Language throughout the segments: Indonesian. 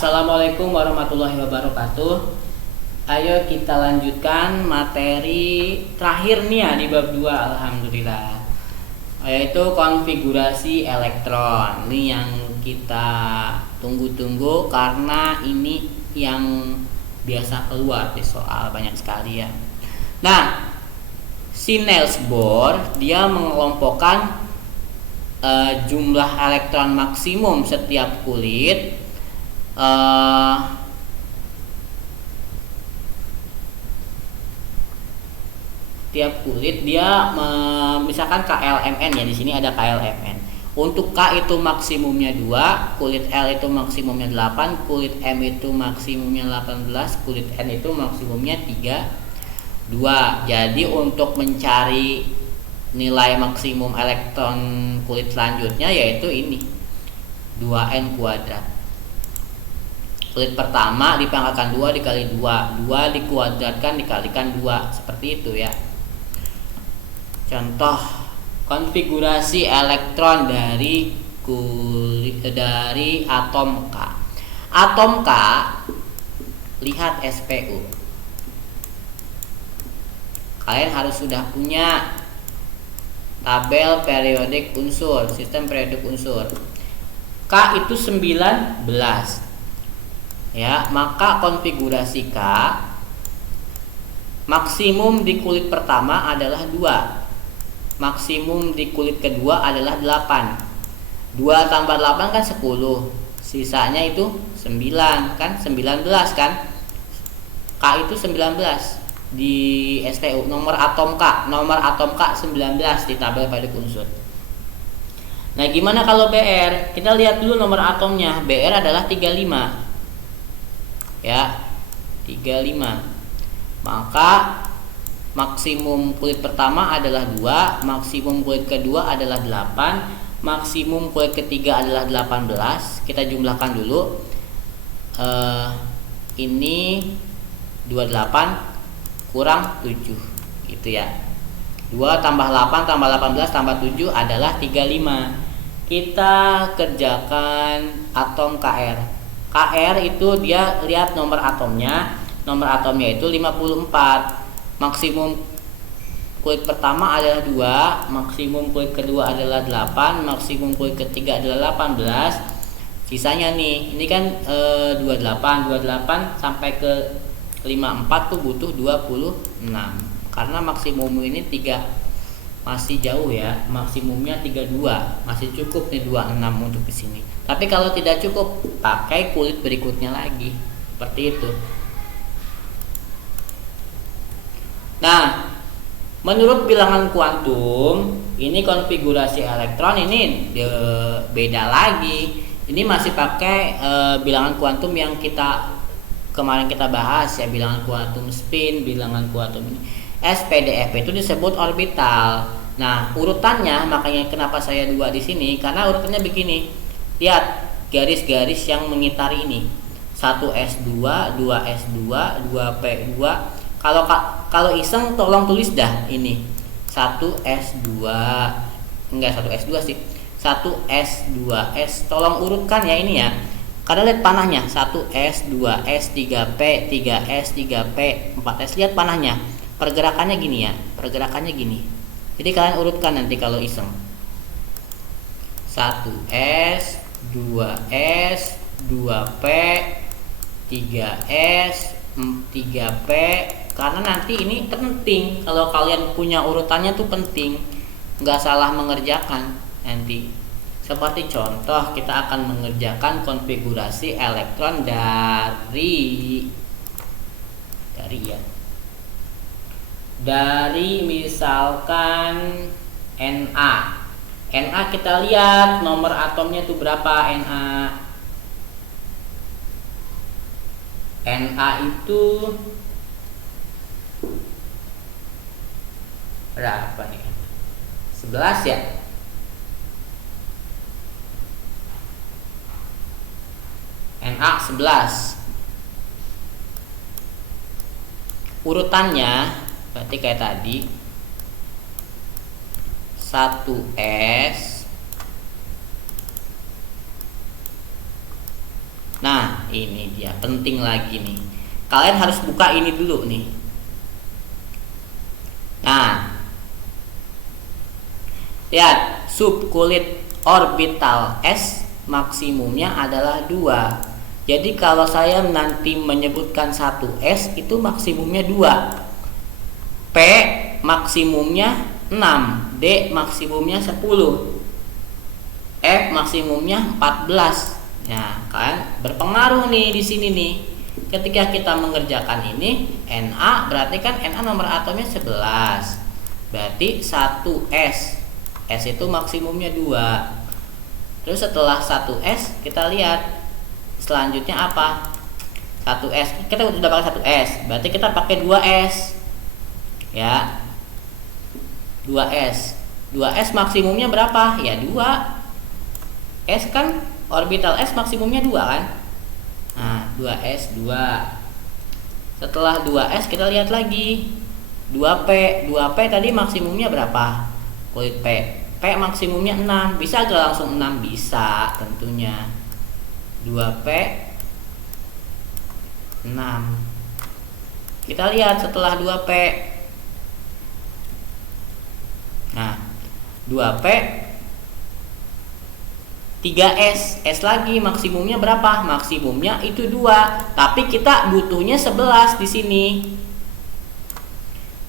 Assalamualaikum warahmatullahi wabarakatuh. Ayo kita lanjutkan materi terakhir nih ya di bab 2, alhamdulillah. Yaitu konfigurasi elektron. Ini yang kita tunggu-tunggu karena ini yang biasa keluar di soal banyak sekali ya. Nah, si Niels Bohr dia mengelompokkan jumlah elektron maksimum setiap kulit tiap kulit dia misalkan KLMN ya, di sini ada KLMN. Untuk K itu maksimumnya 2, kulit L itu maksimumnya 8, kulit M itu maksimumnya 18, kulit N itu maksimumnya 2. Jadi untuk mencari nilai maksimum elektron kulit selanjutnya yaitu ini 2N kuadrat. Kulit pertama dipangkalkan 2 dikali 2, 2 dikuadratkan dikalikan 2, seperti itu ya. Contoh konfigurasi elektron dari atom K. Atom K, lihat SPU. Kalian harus sudah punya tabel periodik unsur, sistem periodik unsur. K itu 19. Ya, maka konfigurasi K maksimum di kulit pertama adalah 2. Maksimum di kulit kedua adalah 8. 2 tambah 8 kan 10. Sisanya itu 9 kan, 19 kan. K itu 19 di SPU, nomor atom K 19 di tabel periodik unsur. Nah, gimana kalau BR? Kita lihat dulu nomor atomnya. BR adalah 35. Ya, 35. Maka maksimum kulit pertama adalah 2, maksimum kulit kedua adalah 8, maksimum kulit ketiga adalah 18. Kita jumlahkan dulu. Ini 28 kurang 7 gitu ya. 2 tambah 8 tambah 18 tambah 7 adalah 35. Kita kerjakan atom KR. KR itu dia lihat nomor atomnya. Nomor atomnya itu 54. Maksimum kulit pertama adalah 2, maksimum kulit kedua adalah 8, maksimum kulit ketiga adalah 18. Sisanya nih, ini kan 28 sampai ke 54 tuh butuh 26. Karena maksimum ini 3 masih jauh ya, maksimumnya 32, masih cukup nih 26 untuk di sini. Tapi kalau tidak cukup, pakai kulit berikutnya lagi. Seperti itu. Nah, menurut bilangan kuantum, ini konfigurasi elektron ini beda lagi. Ini masih pakai bilangan kuantum yang kemarin kita bahas ya, bilangan kuantum spin, bilangan kuantum ini. SPDF itu disebut orbital. Nah, urutannya makanya kenapa saya 2 di sini, karena urutannya begini. Lihat garis-garis yang mengitari ini. 1S2, 2S2, 2P2. Kalau iseng tolong tulis dah ini 1S2, enggak 1S2 sih, 1S2S, tolong urutkan ya ini ya. Karena lihat panahnya 1S, 2S, 3P, 3S, 3P, 4S. Lihat panahnya, pergerakannya gini ya, pergerakannya gini. Jadi kalian urutkan nanti kalau iseng. 1S, 2S, 2P, 3S, 3P. Karena nanti ini penting, kalau kalian punya urutannya tuh penting, nggak salah mengerjakan nanti. Seperti contoh, kita akan mengerjakan konfigurasi elektron dari misalkan Na. Na kita lihat nomor atomnya tuh berapa. Na itu berapa nih? 11 ya. Na 11. Urutannya berarti kayak tadi 1S. Nah, ini dia penting lagi nih. Kalian harus buka ini dulu nih. Nah, lihat subkulit orbital S maksimumnya adalah 2. Jadi kalau saya nanti menyebutkan 1S itu maksimumnya 2. P maksimumnya 6, D maksimumnya 10, F maksimumnya 14. Nah, kan berpengaruh nih di sini nih. Ketika kita mengerjakan ini, Na berarti kan Na nomor atomnya 11. Berarti 1S. S itu maksimumnya 2. Terus setelah 1S kita lihat selanjutnya apa? 1S. Kita sudah pakai 1S, berarti kita pakai 2S. Ya. 2S. 2S maksimumnya berapa? Ya 2. S kan orbital S maksimumnya 2 kan? Nah, 2S 2. Setelah 2S kita lihat lagi 2P. 2P tadi maksimumnya berapa? Kulit P. P maksimumnya 6. Bisa gak langsung 6? Bisa tentunya. 2P 6. Kita lihat setelah 2P. Nah, 2P 3S. S lagi maksimumnya berapa? Maksimumnya itu 2. Tapi kita butuhnya 11 di sini.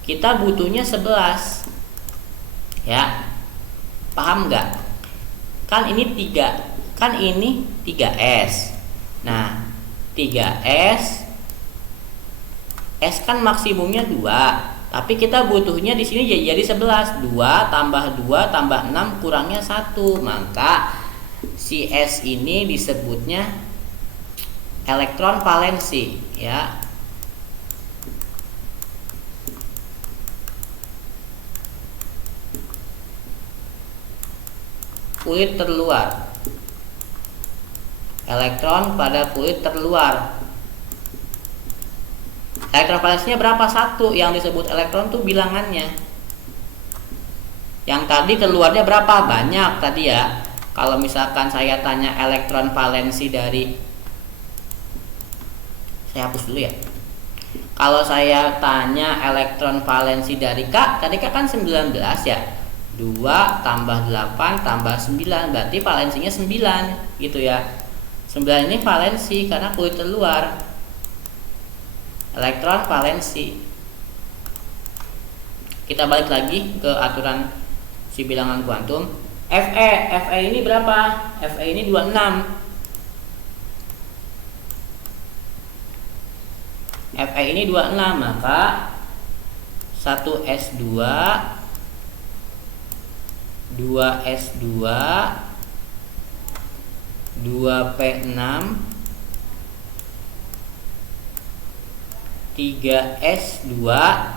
Kita butuhnya 11. Ya. Paham nggak? Kan ini 3. Kan ini 3S. Nah, 3S S kan maksimumnya 2. Tapi kita butuhnya di sini jadi 11. 2 tambah 2 tambah 6 kurangnya 1. Maka si S ini disebutnya elektron valensi, ya. Kulit terluar. Elektron pada kulit terluar. Elektron valensinya berapa? 1. Yang disebut elektron tuh bilangannya. Yang tadi keluarnya berapa? Banyak tadi ya. Kalau misalkan saya tanya elektron valensi dari, saya hapus dulu ya. Kalau saya tanya elektron valensi dari K, tadi K kan 19 ya. 2 tambah 8 tambah 9, berarti valensinya 9 gitu ya. 9 ini valensi karena kulit terluar. Elektron valensi. Kita balik lagi ke aturan si bilangan kuantum. Fe ini berapa? Fe ini 26. Fe ini 26, maka 1S2 2S2 2P6 3S2.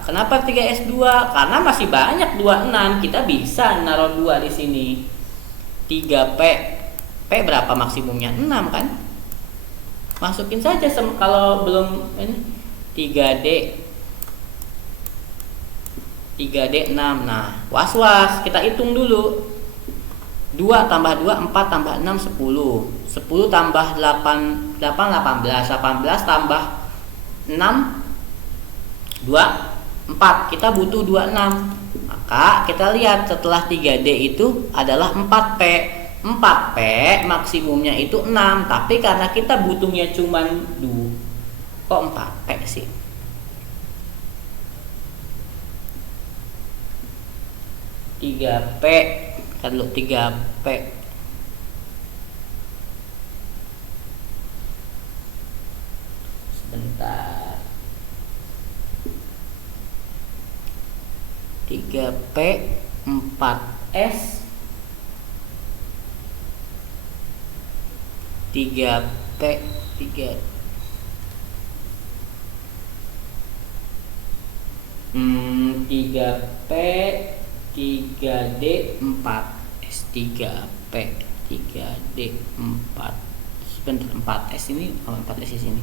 Kenapa 3S2? Karena masih banyak 26. Kita bisa naruh 2 di sini. 3P. P berapa maksimumnya? 6 kan? Masukin saja kalau belum ini. 3D 6. Nah, was-was, kita hitung dulu. 2 tambah 2 4 tambah 6 10. 10 tambah 8 18 tambah 6 2 4. Kita butuh 26. Maka kita lihat setelah 3D itu adalah 4P. 4P maksimumnya itu 6, tapi karena kita butuhnya cuman 2. Kok 4P sih? 3P. Kita dulu 3P. Sebentar. 3P 4S 3P 3 3P 3D 4S 3P 3D 4. Sebentar, 4S ini 4S di sini.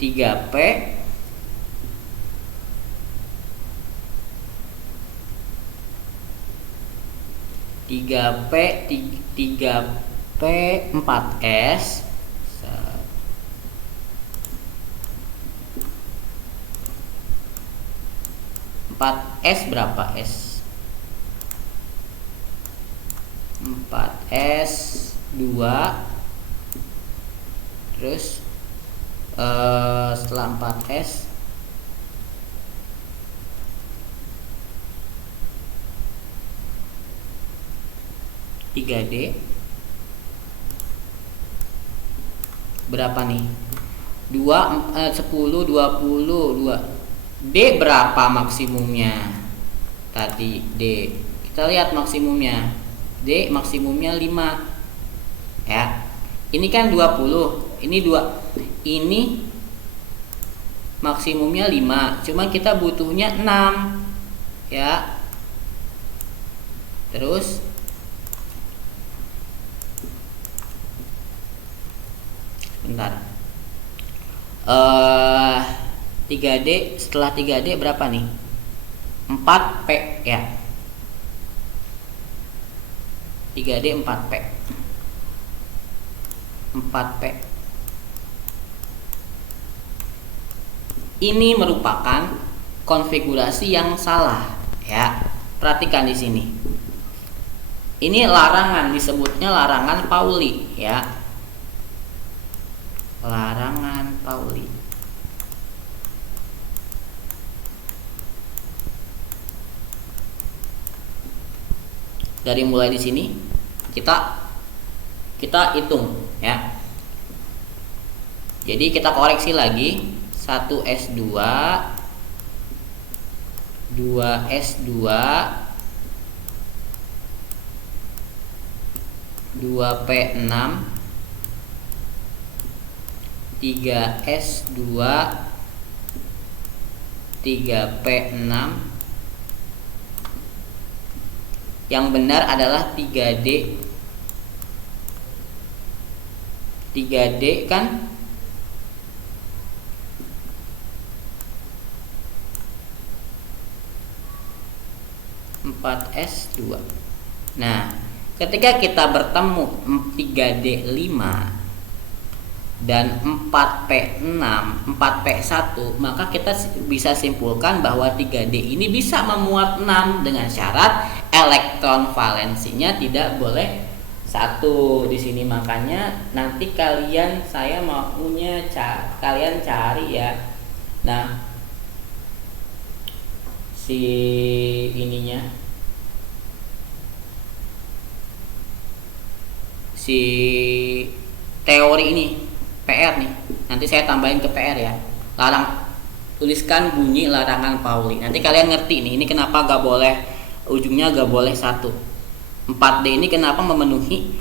3P 3 3P 3P 4S 4S berapa S? 4S 2 terus setelah 4S 3D berapa nih? 10 20 2. D berapa maksimumnya? Tadi D. Kita lihat maksimumnya. D maksimumnya 5. Ya. Ini kan 20. Ini 2. Ini maksimumnya 5. Cuma kita butuhnya 6. Ya. Terus bentar. 3D setelah 3D berapa nih? 4P ya. 3D 4P. 4P. Ini merupakan konfigurasi yang salah ya. Perhatikan di sini. Ini larangan, disebutnya larangan Pauli ya. Larangan Pauli. Dari mulai di sini kita hitung ya. Jadi kita koreksi lagi 1S2 2S2 2P6 3S2 3P6. Yang benar adalah 3D. 3D kan? S 2. Nah, ketika kita bertemu 3D 5 dan 4P6, 4P1, maka kita bisa simpulkan bahwa 3D ini bisa memuat 6 dengan syarat elektron valensinya tidak boleh 1 di sini. Makanya nanti saya maunya kalian cari ya. Nah, si ininya, si teori ini PR nih, nanti saya tambahin ke PR ya. Tuliskan bunyi larangan Pauli. Nanti kalian ngerti nih, ini kenapa gak boleh, ujungnya gak boleh 1. 4D ini kenapa memenuhi,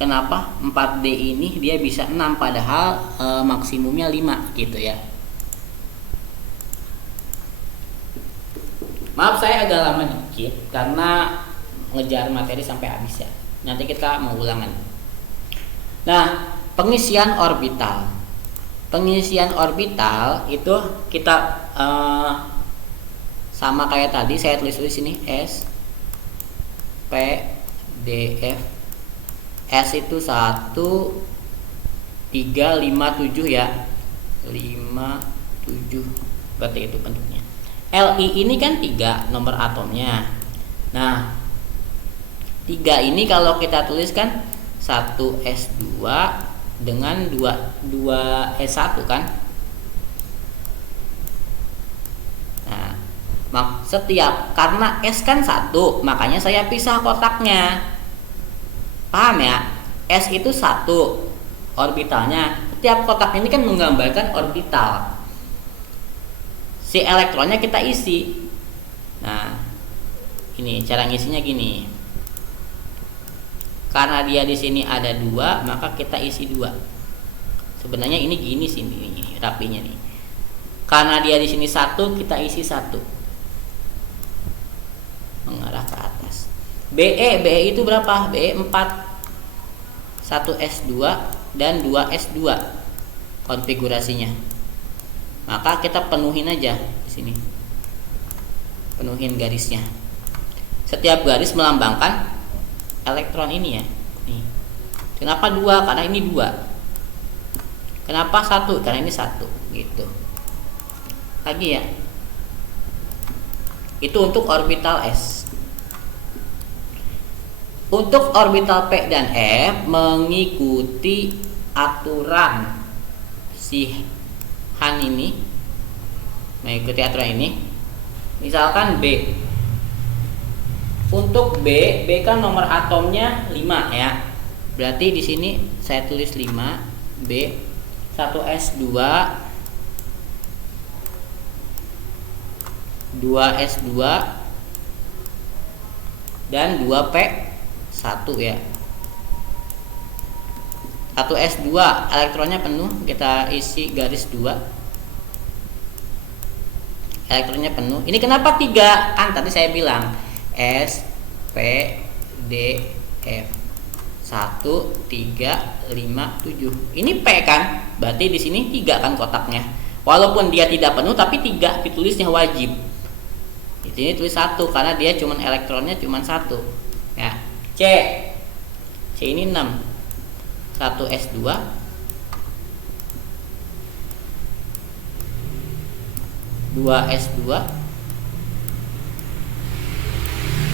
kenapa 4D ini dia bisa 6 padahal maksimumnya 5 gitu ya. Maaf saya agak lama dikit karena ngejar materi sampai habis ya. Nanti kita mau ulangan. Nah, pengisian orbital. Pengisian orbital itu kita sama kayak tadi saya tulis di sini S P D F. S itu 1 3 5 7 ya. 5 7 berarti itu bentuknya. Li ini kan 3 nomor atomnya. Nah, 3 ini kalau kita tuliskan 1S2 dengan 2S1 kan. Nah, setiap, karena S kan 1, makanya saya pisah kotaknya. Paham ya? S itu 1 orbitalnya. Setiap kotak ini kan menggambarkan orbital. Si elektronnya kita isi. Nah, ini cara ngisinya gini. Karena dia di sini ada 2, maka kita isi 2. Sebenarnya ini gini sih, ini rapinya nih. Karena dia di sini 1, kita isi 1. Mengarah ke atas. BE itu berapa? BE 4. 1S2 dan 2S2 konfigurasinya. Maka kita penuhin aja di sini. Penuhin garisnya. Setiap garis melambangkan elektron ini ya. Nih. Kenapa 2? Karena ini 2. Kenapa 1? Karena ini 1 gitu. Lagi ya. Itu untuk orbital S. Untuk orbital P dan F mengikuti aturan si Han ini, mengikuti aturan ini. Misalkan B. Untuk B kan nomor atomnya 5 ya. Berarti di sini saya tulis 5 B 1s2 2s2 dan 2p1 ya. 1s2 elektronnya penuh, kita isi garis 2. Elektronnya penuh. Ini kenapa 3? Kan tadi saya bilang S P D F 1 3 5 7. Ini P kan? Berarti di sini 3 kan kotaknya. Walaupun dia tidak penuh tapi 3 ditulisnya wajib. Di sini tulis 1 karena dia cuman elektronnya cuman 1. Ya. C ini 6. 1s2 2s2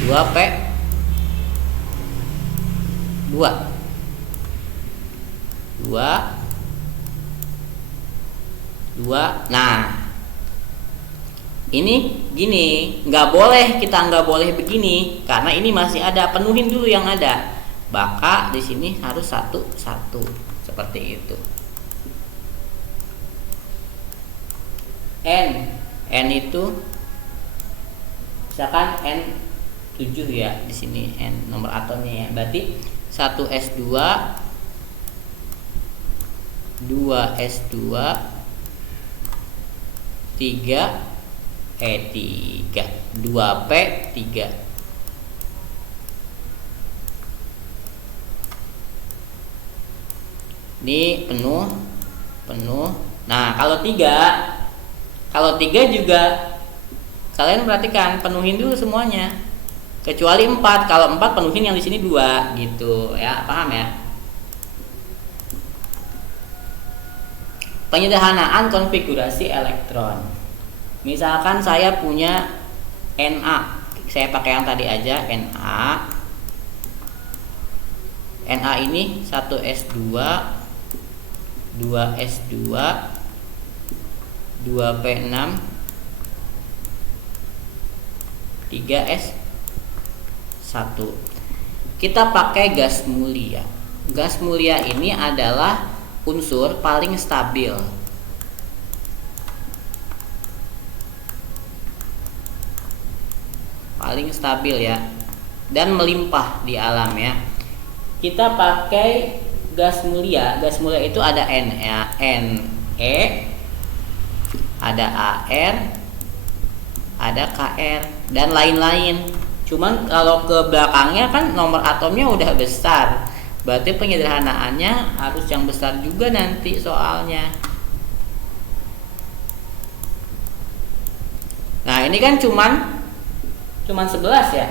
2p 2 Nah ini gini, nggak boleh, kita nggak boleh begini karena ini masih ada, penuhin dulu yang ada. Maka di sini harus 1 1 seperti itu. N itu misalkan N7 ya, di sini N nomor atomnya ya. Berarti 1s2 2s2 3 2p3. Ini penuh. Nah, kalau 3 juga kalian perhatikan, penuhin dulu semuanya. Kecuali 4. Kalau 4 penuhin yang di sini 2 gitu ya, paham ya? Penyederhanaan konfigurasi elektron. Misalkan saya punya Na, saya pakai yang tadi aja, Na ini 1s2 2s2 2p6 3s1. Kita pakai gas mulia. Gas mulia ini adalah unsur paling stabil. Paling stabil ya, dan melimpah di alam ya. Kita pakai gas mulia. Gas mulia itu ada N ya, Ne, ada Ar, ada Kr dan lain-lain. Cuman kalau ke belakangnya kan nomor atomnya udah besar. Berarti penyederhanaannya harus yang besar juga nanti soalnya. Nah, ini kan cuman 11 ya.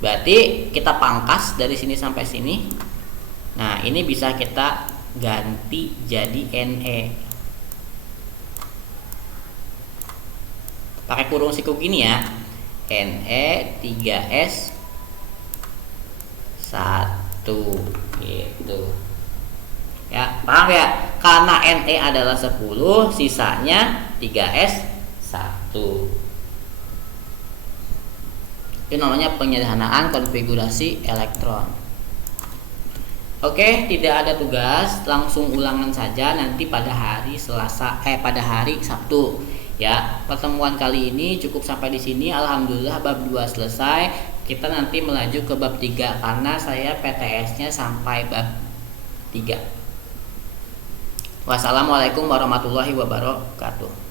Berarti kita pangkas dari sini sampai sini. Nah, ini bisa kita ganti jadi Ne. Pakai kurung siku gini ya. Ne 3s1 gitu. Ya, paham ya? Karena Ne adalah 10, sisanya 3s1. Itu namanya penyederhanaan konfigurasi elektron. Oke, tidak ada tugas, langsung ulangan saja nanti pada hari pada hari Sabtu. Ya, pertemuan kali ini cukup sampai di sini. Alhamdulillah bab 2 selesai. Kita nanti melaju ke bab 3 karena saya PTS-nya sampai bab 3. Wassalamualaikum warahmatullahi wabarakatuh.